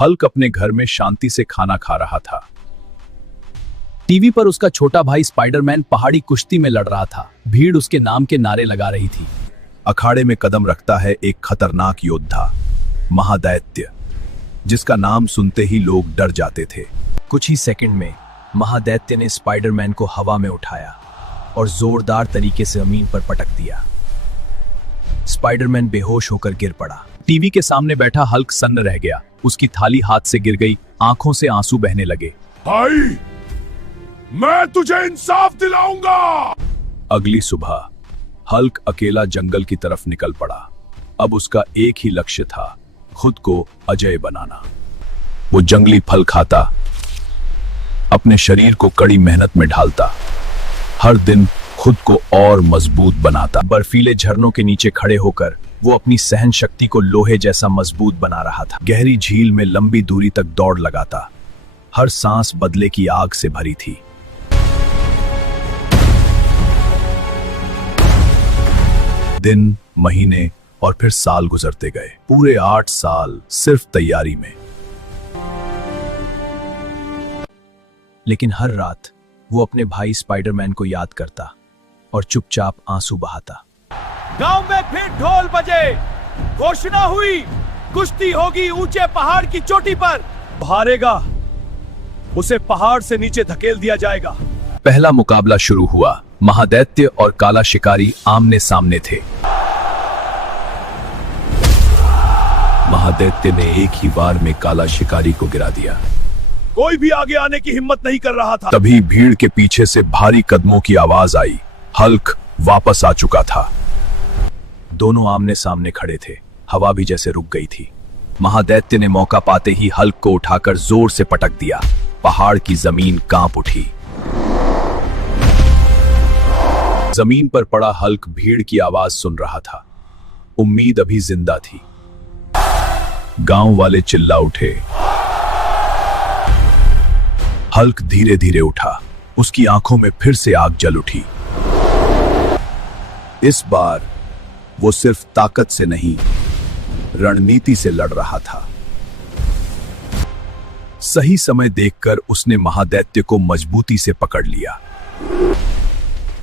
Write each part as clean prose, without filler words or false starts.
Hulk अपने घर में शांति से खाना खा रहा था। टीवी पर उसका छोटा भाई स्पाइडरमैन पहाड़ी कुश्ती में लड़ रहा था। भीड़ उसके नाम के नारे लगा रही थी। अखाड़े में कदम रखता है एक खतरनाक योद्धा, महादैत्य, जिसका नाम सुनते ही लोग डर जाते थे। कुछ ही सेकंड में महादैत्य ने स्पाइडरमैन को हवा में उठाया और जोरदार तरीके से जमीन पर पटक दिया। स्पाइडरमैन बेहोश होकर गिर पड़ा। टीवी के सामने बैठा हल्क सन्न रह गया। उसकी थाली हाथ से गिर गई, आंखों से आंसू बहने लगे। भाई, मैं तुझे इंसाफ दिलाऊंगा। अगली सुबह हल्क अकेला जंगल की तरफ निकल पड़ा। अब उसका एक ही लक्ष्य था, खुद को अजय बनाना। वो जंगली फल खाता, अपने शरीर को कड़ी मेहनत में ढालता, हर दिन खुद को और मजबूत बनाता। बर्फीले झरनों के नीचे खड़े होकर वो अपनी सहन शक्ति को लोहे जैसा मजबूत बना रहा था। गहरी झील में लंबी दूरी तक दौड़ लगाता, हर सांस बदले की आग से भरी थी। दिन, महीने और फिर साल गुजरते गए। पूरे 8 साल सिर्फ तैयारी में। लेकिन हर रात वो अपने भाई स्पाइडरमैन को याद करता और चुपचाप आंसू बहाता। गांव में फिर ढोल बजे, घोषणा हुई, कुश्ती होगी ऊंचे पहाड़ की चोटी पर। हारेगा उसे पहाड़ से नीचे धकेल दिया जाएगा। पहला मुकाबला शुरू हुआ। महादैत्य और काला शिकारी आमने सामने थे। महादैत्य ने एक ही बार में काला शिकारी को गिरा दिया। कोई भी आगे आने की हिम्मत नहीं कर रहा था। तभी भीड़ के पीछे से भारी कदमों की आवाज आई। हल्क वापस आ चुका था। दोनों आमने सामने खड़े थे। हवा भी जैसे रुक गई थी। महादैत्य ने मौका पाते ही हल्क को उठाकर जोर से पटक दिया। पहाड़ की जमीन कांप उठी। जमीन पर पड़ा हल्क भीड़ की आवाज सुन रहा था। उम्मीद अभी जिंदा थी। गांव वाले चिल्ला उठे। हल्क धीरे धीरे उठा। उसकी आंखों में फिर से आग जल उठी। इस बार वो सिर्फ ताकत से नहीं, रणनीति से लड़ रहा था। सही समय देखकर उसने महादैत्य को मजबूती से पकड़ लिया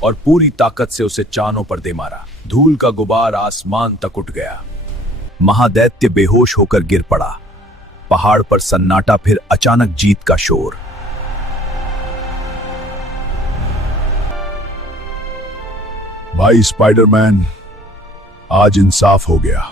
और पूरी ताकत से उसे चानों पर दे मारा। धूल का गुबार आसमान तक उठ गया। महादैत्य बेहोश होकर गिर पड़ा। पहाड़ पर सन्नाटा, फिर अचानक जीत का शोर। भाई स्पाइडरमैन, आज इंसाफ हो गया।